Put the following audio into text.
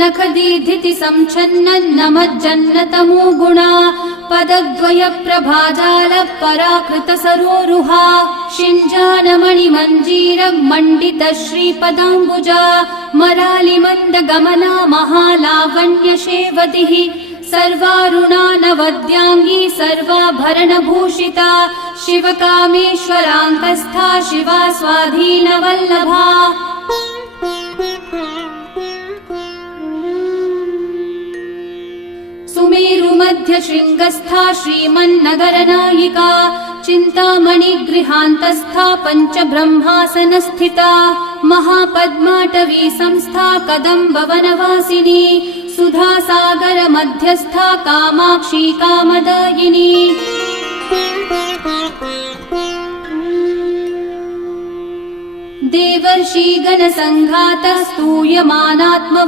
नखदीर्घिति संच्छन्नन्नमज्जन्नतमो गुणा पदद्वय प्रभाजाल पराकृत सरोरुहा शिञ्जानमणिमञ्जीर मण्डित श्रीपदाम्बुजा मरालिमन्द गमना महालावण्य शेवतिः सर्वारुणा नवद्यांगी सर्वाभरणभूषिता शिवकामेश्वराङ्कस्था शिवा स्वाधीनवल्लभा सुमेरुमध्य शृङ्गस्था श्रीमन्नगरनायिका चिन्तामणिगृहान्तस्था पञ्चब्रह्मासनस्थिता महापद्माटवी संस्था कदम्बवनवासिनी सुधासागर मध्यस्था कामाक्षी कामदायिनी देवर्षिगणसङ्घातः स्तूयमानात्म